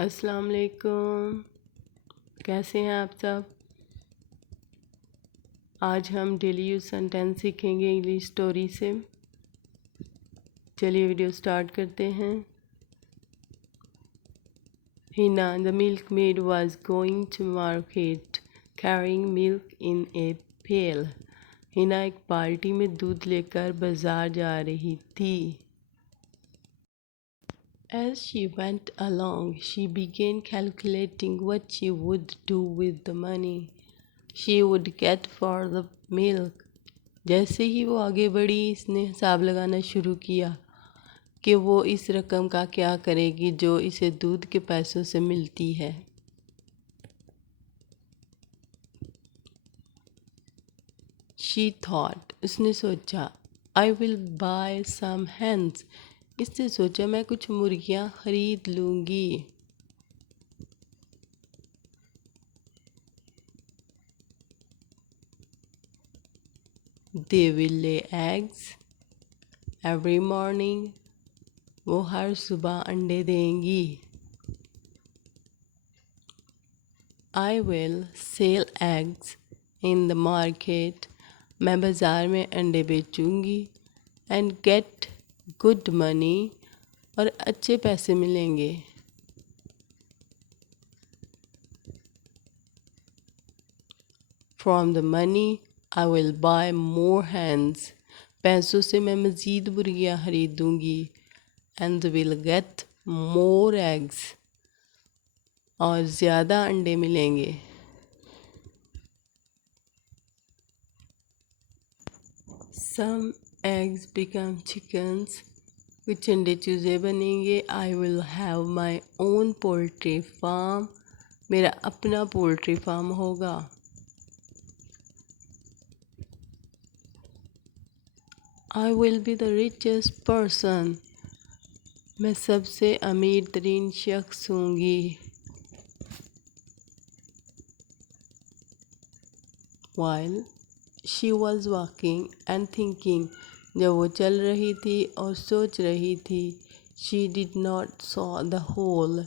अस्सलाम वालेकुम। कैसे हैं आप सब? आज हम डेली यूज़ सेंटेंस सीखेंगे इंग्लिश स्टोरी से। चलिए वीडियो स्टार्ट करते हैं। Hina the milkmaid was going to market carrying milk in a pail। Hina एक बाल्टी में दूध लेकर बाजार जा रही थी। As she went along, she began calculating what she would do with the money she would get for the milk। जैसे ही वो आगे बढ़ी, इसने हिसाब लगाना शुरू किया कि वो इस रकम का क्या करेगी जो इसे दूध के पैसों से मिलती है। She thought, उसने सोचा, I will buy some hens। इसने सोचा मैं कुछ मुर्गियाँ खरीद लूँगी। They will lay eggs every morning। वो हर सुबह अंडे देंगी। I will sell eggs in the market। मैं बाज़ार में अंडे बेचूंगी। And get good money। और अच्छे पैसे मिलेंगे। From the money I will buy more hens। पैसों से मैं मज़ीद मुर्गियाँ खरीदूँगी। And will get more eggs। और ज़्यादा अंडे मिलेंगे। Some eggs become chickens। कुछ अंडे चूज़े बनेंगे। I will have my own poultry farm। मेरा अपना पोल्ट्री फार्म होगा। I will be the richest person। मैं सबसे अमीर तरीन शख्स होंगी। While she was walking and thinking। जब वो चल रही थी और सोच रही थी। She did not saw the hole।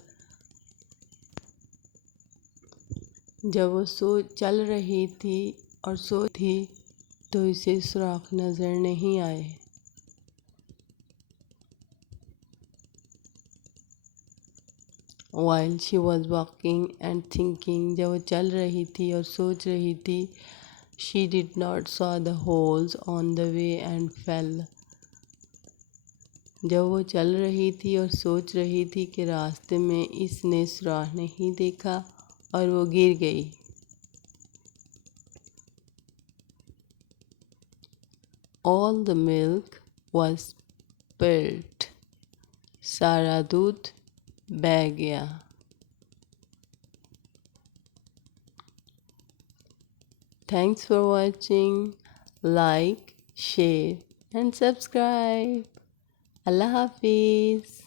जब वो चल रही थी और सो थी तो इसे सुराख नज़र नहीं आए। While she was walking and thinking। जब वो चल रही थी और सोच रही थी। She did not saw the holes on the way and fell। जब वो चल रही थी और सोच रही थी कि रास्ते में इसने सुराख नहीं देखा और वो गिर गई। All the milk was spilled। सारा दूध बह गया। Thanks for watching। Like, share and subscribe। Allah Hafiz।